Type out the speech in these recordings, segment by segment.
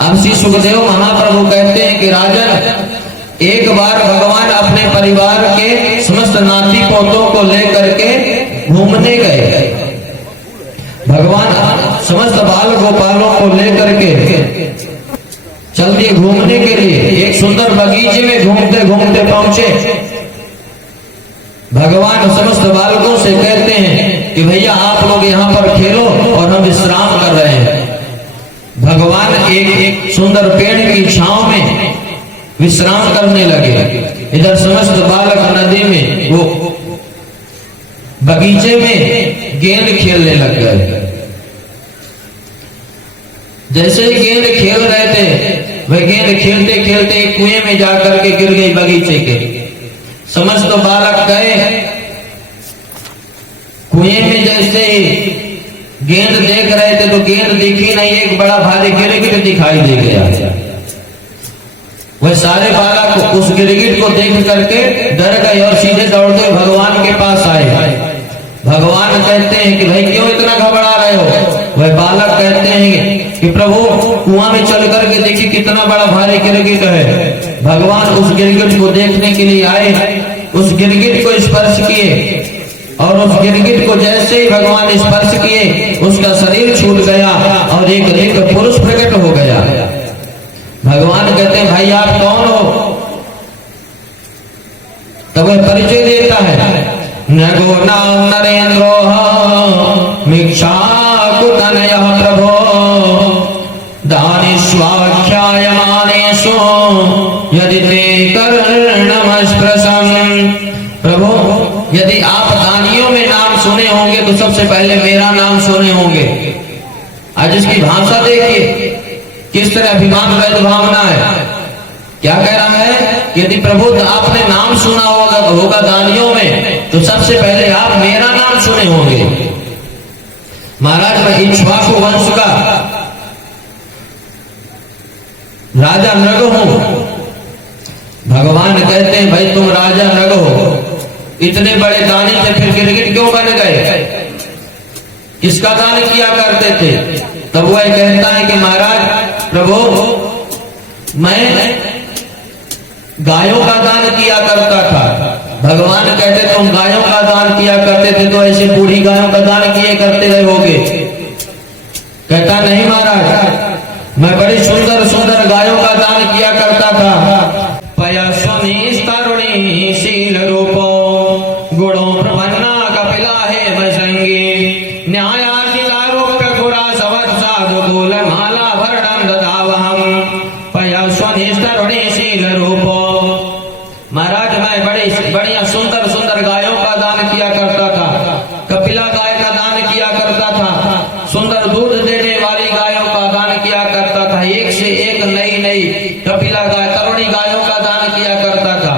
अब श्री सुखदेव महाप्रभु कहते हैं कि राजन, एक बार भगवान अपने परिवार के समस्त नाती पोतों को लेकर के घूमने गए। भगवान समस्त बाल गोपालों को लेकर के चल दिए घूमने के लिए। एक सुंदर बगीचे में घूमते घूमते पहुंचे। भगवान समस्त बालकों से कहते हैं कि भैया आप लोग यहाँ पर खेलो और हम विश्राम कर रहे हैं। भगवान एक सुंदर पेड़ की छांव में विश्राम करने लगे। इधर समस्त बालक नदी में वो बगीचे में गेंद खेलने लग गए। जैसे ही गेंद खेल रहे थे, वह गेंद खेलते खेलते एक कुएं में जाकर के गिर गई बगीचे के। समस्त बालक गए कुएं में। जैसे ही गेंद देख रहे थे तो गेंद दिखी नहीं, एक बड़ा भारी गिरगिट दिखाई दे गया। वह सारे बालक उस गिरगिट को देख करके डर गए और सीधे दौड़ते भगवान के पास आए। भगवान कहते हैं कि भाई क्यों इतना घबरा रहे हो? वह बालक कहते हैं कि प्रभु कुआं में चल करके देखिए कितना बड़ा भारी गिरगिट है। भगवान उस गिरगिट को देखने के लिए आए, उस गिरगिट को स्पर्श किए और उस गिरगिट को जैसे ही भगवान स्पर्श किए उसका शरीर छूट गया और एक पुरुष प्रकट हो गया। भगवान कहते हैं भाई आप कौन हो? तब वह परिचय देता है, नगो नाम नरेंद्रो मिक्षाकुतनयः प्रभो दानिष्वाख्यायमानेषु यदि ते कर्णमस्पृशम्। प्रभु यदि आप दानियों में नाम सुने होंगे तो सबसे पहले मेरा नाम सुने होंगे। आज इसकी भाषा देखिए किस तरह अभिमान वैध भावना है। क्या कह रहा है? यदि प्रभु आपने नाम सुना होगा दानियों में तो सबसे पहले आप मेरा नाम सुने होंगे। महाराज मैं इक्ष्वाकु वंश का राजा नग हूं। भगवान कहते हैं भाई तुम राजा नग हो, इतने बड़े दानी थे फिर गिरगिट क्यों बन गए? किसका दान किया करते थे? तब वह कहता है कि महाराज प्रभु मैं गायों का दान किया करता था। भगवान कहते तुम गायों का दान किया करते थे तो ऐसे बूढ़ी गायों का दान किए करते रहोगे? कहता नहीं महाराज मैं बड़ी सुंदर सुंदर गायों का दान किया करता था। पयस्वनी तरुणी शील रूपो गुणों प्रपन्ना कपिला है मसंगी न्यायाधिकारोप्य गुरा सवत् साधु कुल माला भरणं ददावहम् पयस्वनी तरुणी शील रूपो। महाराज मैं बढ़िया सुंदर सुंदर गायों का दान किया करता था, कपिला गाय का दान किया करता था, सुंदर दूध देने वाली गायों का दान किया करता था, एक से एक नई नई कपिला गाय तरुणी गायों का दान किया करता था।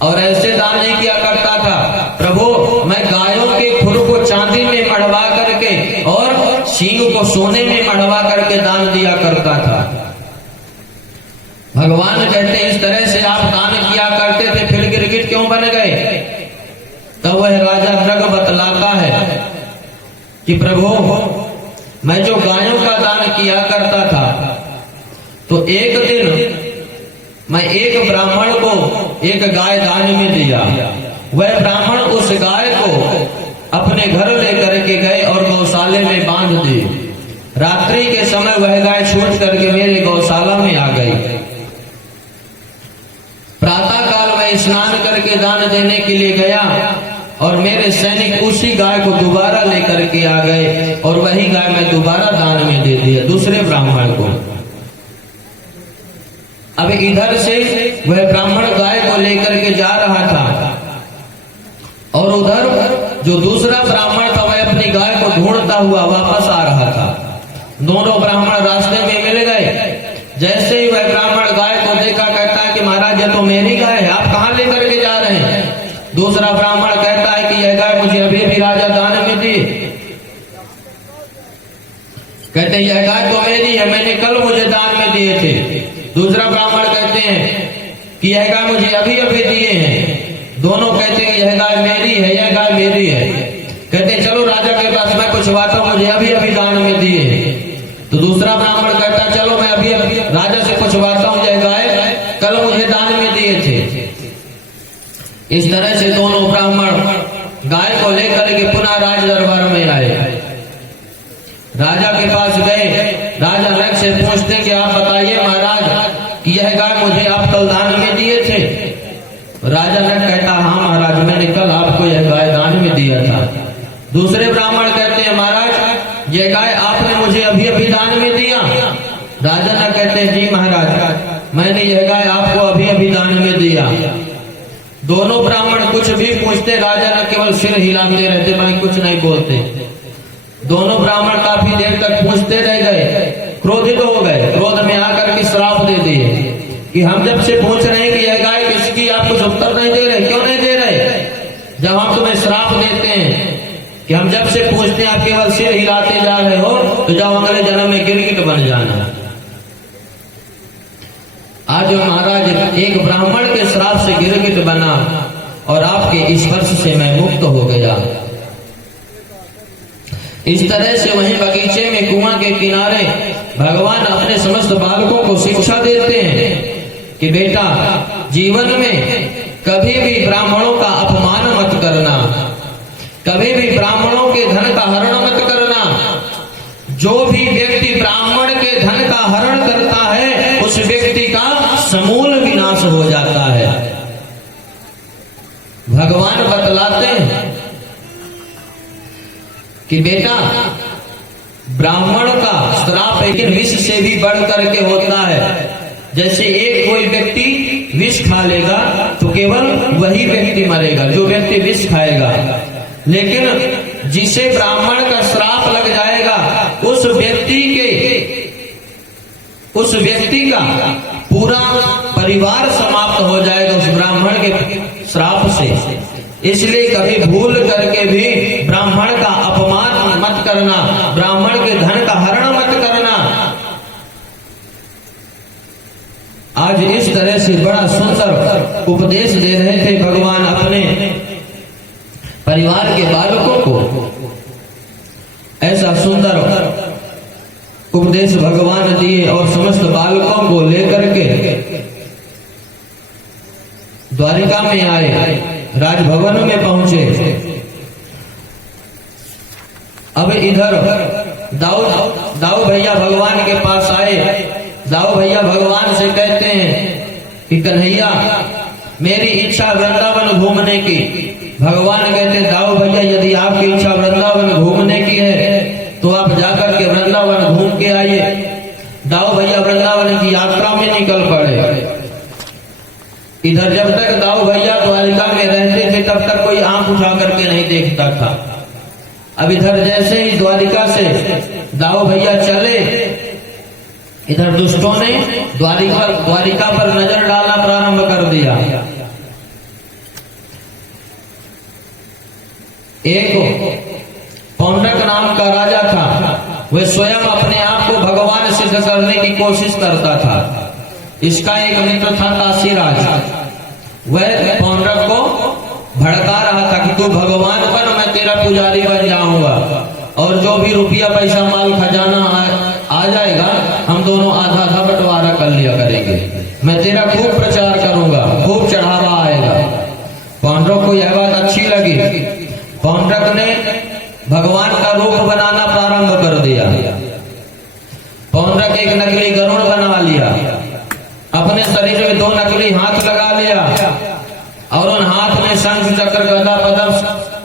और ऐसे दान नहीं किया करता था प्रभु मैं गायों के खुर को चांदी में मढ़वा करके और सींग को सोने में मढ़वा करके दान दिया करता था। भगवान कहते हैं इस तरह से आप दान किया करते थे फिर गिरगिट क्यों बन गए? तब वह राजा नग बतलाता है कि प्रभु मैं जो गायों का दान किया करता था तो एक दिन मैं एक ब्राह्मण को एक गाय दान में दिया। वह ब्राह्मण उस गाय को अपने घर लेकर के गए और गौशाले में बांध दी। रात्रि के समय वह गाय छूट करके मेरे गौशाला में आ गई। प्रातः काल में स्नान करके दान देने के लिए गया और मेरे सैनिक उसी गाय को दोबारा लेकर के आ गए और वही गाय मैं दोबारा दान में दे दिया दूसरे ब्राह्मण को। अब इधर से वह ब्राह्मण गाय को लेकर के जा रहा था और उधर जो दूसरा ब्राह्मण था वह अपनी गाय को ढूंढता हुआ वापस आ रहा था। दोनों ब्राह्मण रास्ते में मिल गए। जैसे ही वह ब्राह्मण गाय को देखा कहता है कि महाराज यह तो मेरी गाय है, आप कहाँ लेकर के जा रहे हैं? दूसरा ब्राह्मण कहता है कि यह गाय मुझे अभी भी राजा दान में दी। कहते हैं यह गाय तो मेरी है, मैंने कल मुझे दान में दिए थे। दूसरा ब्राह्मण कहते हैं कि यह गाय मुझे अभी अभी दिए हैं। दोनों कहते हैं यह गाय मेरी है, यह गाय मेरी है। कहते हैं चलो राजा के पास मैं कुछ बात मुझे अभी अभी दान में दिए। तो दूसरा ब्राह्मण कहता है चलो इस तरह से दोनों ब्राह्मण गाय को लेकर के पुनः राज दरबार में आए। राजा के पास गए। राजा नग से पूछते कि आप बताइए महाराज कि यह गाय मुझे आप कल दान में दिए थे। राजा नग कहता हाँ महाराज, मैंने कल आपको यह गाय दान में दिया था। दूसरे ब्राह्मण कहते हैं महाराज यह गाय आपने मुझे अभी अभी दान में दिया। राजा नग कहते हैं जी महाराज, मैंने यह गाय आपको अभी अभी दान में दिया। दोनों ब्राह्मण कुछ भी पूछते, राजा नग केवल सिर हिलाते रहते, भाई कुछ नहीं बोलते। दोनों ब्राह्मण काफी देर तक पूछते रह गए, क्रोधित हो गए। क्रोध में आकर के श्राप दे दिए कि हम जब से पूछ रहे हैं कि यह गाय किसकी, आप कुछ उत्तर नहीं दे रहे। क्यों नहीं दे रहे? जब हम तुम्हें श्राप देते हैं कि हम जब से पूछते हैं आप केवल सिर हिलाते जा रहे हो, तो जाओ अगले जन्म में गिरगिट बन जाना। आज महाराज एक ब्राह्मण के श्राप से गिरगिट बना और आपके स्पर्श से मैं मुक्त हो गया। इस तरह से वहीं बगीचे में कुआं के किनारे भगवान अपने समस्त बालकों को शिक्षा देते हैं कि बेटा जीवन में कभी भी ब्राह्मणों का अपमान मत करना, कभी भी ब्राह्मणों के धन का हरण मत करना। जो भी व्यक्ति ब्राह्मण के धन का हरण करता है उस व्यक्ति का समूल विनाश हो जाता है। भगवान बतलाते हैं कि बेटा ब्राह्मण का श्राप लेकिन विष से भी बढ़ करके होता है। जैसे एक कोई व्यक्ति विष खा लेगा तो केवल वही व्यक्ति मरेगा जो व्यक्ति विष खाएगा, लेकिन जिसे ब्राह्मण का श्राप लग जाएगा उस व्यक्ति का पूरा परिवार समाप्त हो जाएगा उस ब्राह्मण के श्राप से। इसलिए कभी भूल करके भी ब्राह्मण का अपमान मत करना, ब्राह्मण के धन का हरण मत करना। आज इस तरह से बड़ा सुंदर उपदेश दे रहे थे भगवान अपने परिवार के बालकों को। ऐसा सुंदर उपदेश भगवान दिए और समस्त बालकों को लेकर के द्वारिका में आए, राजभवन में पहुंचे। अब इधर दाऊ भैया भगवान के पास आए। दाऊ भैया भगवान से कहते हैं कि कन्हैया मेरी इच्छा वृंदावन घूमने की। भगवान कहते हैं दाऊ भैया यदि आपकी इच्छा वृंदावन घूमने की है तो आप जाकर के वृंदावन घूम के आइए। दाऊ भैया वृंदावन की यात्रा में निकल पड़े। इधर जब तक दाऊ भैया द्वारिका में रहते थे तब तक कोई आंख उठा करके नहीं देखता था। अब इधर जैसे ही द्वारिका से दाऊ भैया चले, इधर दुष्टों ने द्वारिका पर नजर डालना प्रारंभ कर दिया। एक पौंड्रक नाम का राजा था, वह स्वयं अपने आप को भगवान सिद्ध करने की कोशिश करता था। इसका एक मित्र था काशीराज। वह पौंड्रक को भड़का रहा था कि तू भगवान बन, मैं तेरा पुजारी बन जाऊंगा और जो भी रुपया पैसा माल खजाना आ जाएगा हम दोनों आधा आधा बंटवारा कर लिया करेंगे। मैं तेरा खूब प्रचार करूंगा, खूब चढ़ावा आएगा। पौंड्रक को यह बात अच्छी लगी। पौंड्रक ने भगवान का रूप बनाना प्रारंभ कर दिया। पौंड्रक एक नकली गरुड़ बना लिया, अपने शरीर में 2 नकली हाथ लगा लिया और उन हाथ में शंख चक्र गदा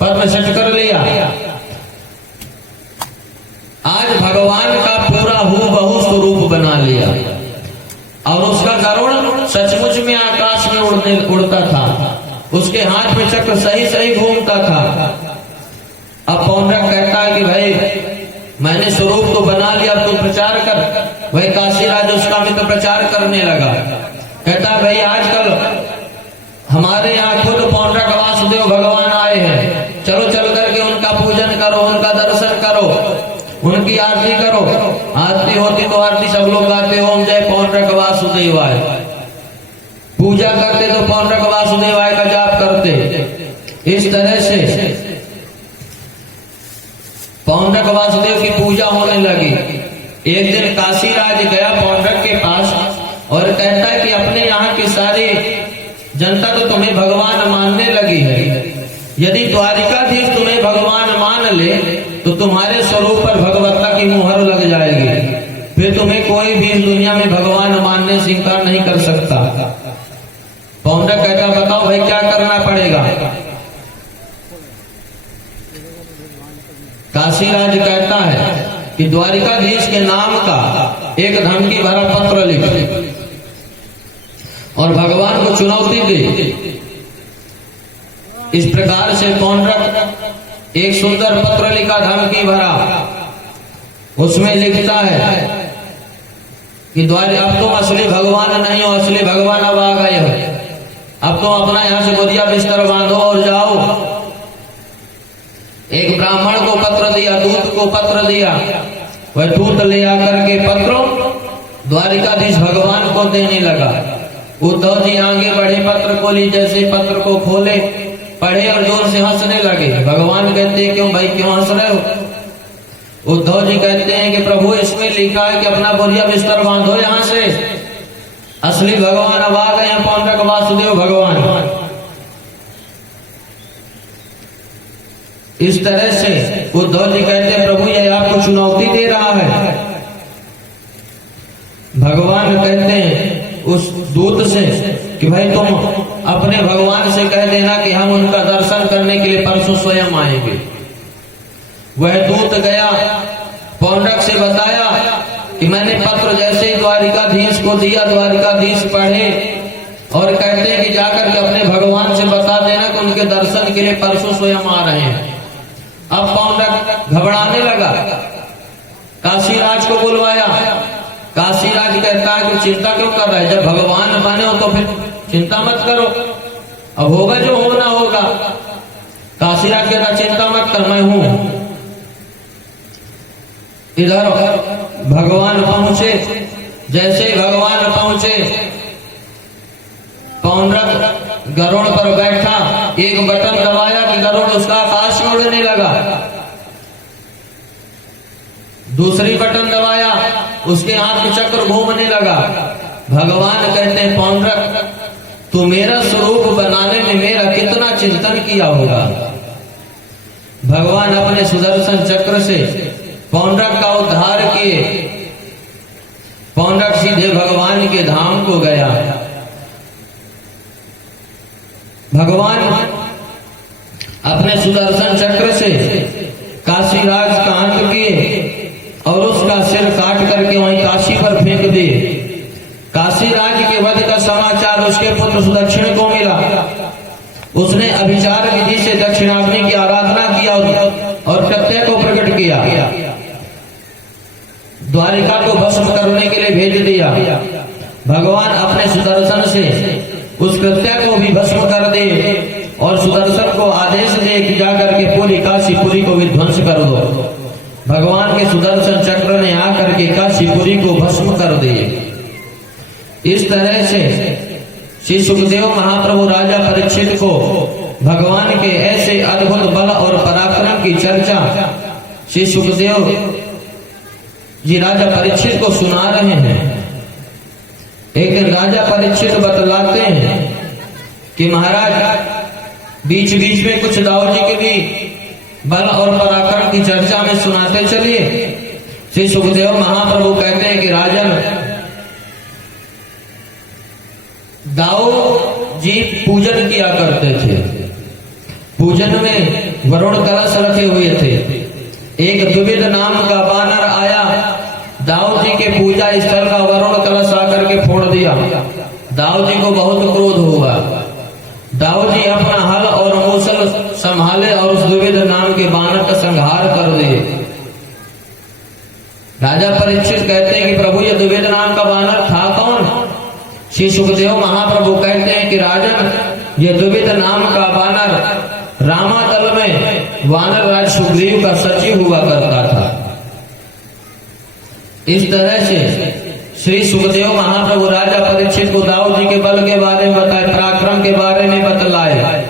पद्म सट कर लिया। आज भगवान का पूरा हूबहू स्वरूप बना लिया और उसका गरुड़ सचमुच में आकाश में उड़ता था। उसके हाथ में चक्र सही सही घूमता था। अब पौंड्रक कहता है कि भाई मैंने स्वरूप तो बना लिया, अब तू प्रचार कर। वही काशीराज उसका मित्र प्रचार करने लगा। कहता भाई आजकल हमारे यहाँ खुद पौंड्रक वासुदेव भगवान आए हैं, चलो चल करके उनका पूजन करो, उनका दर्शन करो, उनकी आरती करो। आरती होती तो आरती सब लोग गाते हो जय पौंड्रक वासुदेवाय। पूजा करते तो पौंड्रक वासुदेवाय का जाप करते। इस तरह से पौंड्रक वासुदेव की पूजा होने लगी। एक दिन काशीराज गया पौंड्रक के पास और कहता है कि अपने यहाँ की सारी जनता तो तुम्हें भगवान मानने लगी है। यदि द्वारिकाधीश तुम्हें भगवान मान ले तो तुम्हारे स्वरूप पर भगवत्ता की मुहर लग जाएगी, फिर तुम्हें कोई भी इस दुनिया में भगवान मानने से इंकार नहीं कर सकता। पौंड्रक कहता बताओ भाई क्या करना पड़ेगा। काशीराज कहता है कि द्वारिकाधीश के नाम का एक धमकी भरा पत्र लिख और भगवान को चुनौती दे। इस प्रकार से पौंड्रक एक सुंदर पत्र लिखा, धमकी भरा। उसमें लिखता है कि अब तुम असली भगवान नहीं हो, असली भगवान अब आ गए हो। अब तुम अपना यहां से गोदिया बिस्तर बांधो और जाओ। एक ब्राह्मण को पत्र दिया, दूत को पत्र दिया। वह दूत ले आकर के पत्र द्वारिकाधीश भगवान को देने लगा। उद्धव जी आगे बढ़े, पत्र खोली, जैसे पत्र को खोले, पढ़े और जोर से हंसने लगे। भगवान कहते हैं क्यों भाई, क्यों हंस रहे हो? उद्धव जी कहते हैं कि प्रभु इसमें लिखा है कि अपना बोरिया बिस्तर बांधो यहां से, असली भगवान अब आ गए हैं, पौंड्रक वासुदेव भगवान। इस तरह से उद्धव जी कहते हैं प्रभु ये आपको चुनौती दे रहा है। भगवान कहते हैं उस दूत से कि भाई तुम अपने भगवान से कह देना कि हम उनका दर्शन करने के लिए परसों स्वयं आएंगे। वह दूत गया, पौंड्रक से बताया कि मैंने पत्र जैसे ही द्वारिकाधीश को दिया, द्वारिकाधीश पढ़े और कहते हैं कि जाकर के अपने भगवान से बता देना कि उनके दर्शन के लिए परसों स्वयं आ रहे हैं। अब पौंड्रक घबराने लगा, काशीराज को बुलवाया। काशीराज कहता है कि चिंता क्यों कर रहा है, जब भगवान बने हो तो फिर चिंता मत करो, अब होगा जो होना होगा। काशीराज कहता चिंता मत कर, मैं हूं। इधर भगवान पहुंचे, जैसे ही भगवान पहुंचे पौंड्रक गरुड़ पर बैठा, एक बटन दबाया कि गरुड़ उसका आकाश में उड़ने लगा। दूसरी बटन दबाया, उसके हाथ में चक्र घूमने लगा। भगवान कहते हैं पौंड्रक तू मेरा स्वरूप बनाने में मेरा कितना चिंतन किया होगा। भगवान अपने सुदर्शन चक्र से पौंड्रक का उद्धार किए। पौंड्रक सीधे भगवान के धाम को गया। भगवान अपने सुदर्शन चक्र से काशीराज का अंत किए और उसका सिर काट करके वहीं काशी पर फेंक दिए। काशीराज के वध का समाचार उसके पुत्र सुदक्षिण को मिला। उसने अभिचार विधि से दक्षिणाग्नि की आराधना किया और प्रत्यय को प्रकट किया। द्वारिका को भस्म करने के लिए भेज दिया। भगवान अपने सुदर्शन से उस प्रत्यय को भी भस्म कर दे और सुदर्शन को आदेश दे कि जाकर के पूरी काशीपुरी को विध्वंस कर दो। भगवान के सुदर्शन चक्र ने आकर के काशीपुरी को भस्म कर दिए। इस तरह से श्री सुखदेव महाप्रभु राजा परीक्षित को भगवान के ऐसे अद्भुत बल और पराक्रम की चर्चा श्री सुखदेव जी राजा परीक्षित को सुना रहे हैं। एक दिन राजा परीक्षित बतलाते हैं कि महाराज बीच बीच में कुछ दाऊ जी के भी बल और पराक्रम की चर्चा में सुनाते चलिए। श्री सुखदेव महाप्रभु कहते हैं कि राजन दाऊ जी पूजन किया करते थे। पूजन में वरुण कलश रखे हुए थे। एक द्विविध नाम का बानर आया, दाऊ जी के पूजा स्थल का वरुण कलश आकर के फोड़ दिया। दाऊ जी को बहुत क्रोध हुआ। दाऊ जी अपना हल और मूसल संभाले और उस द्विविध नाम के बानर का संहार कर दिए। राजा परीक्षित कहते हैं कि प्रभु ये द्विविध नाम का बानर था कौन? श्री सुखदेव महाप्रभु कहते हैं कि राजन ये द्विविध नाम का बानर रामातल में वानर राज सुग्रीव का सचिव हुआ करता था। इस तरह से श्री सुखदेव महाप्रभु राजा परीक्षित को दाऊ जी के बल के बारे में बताए, पराक्रम के बारे में बतलाए।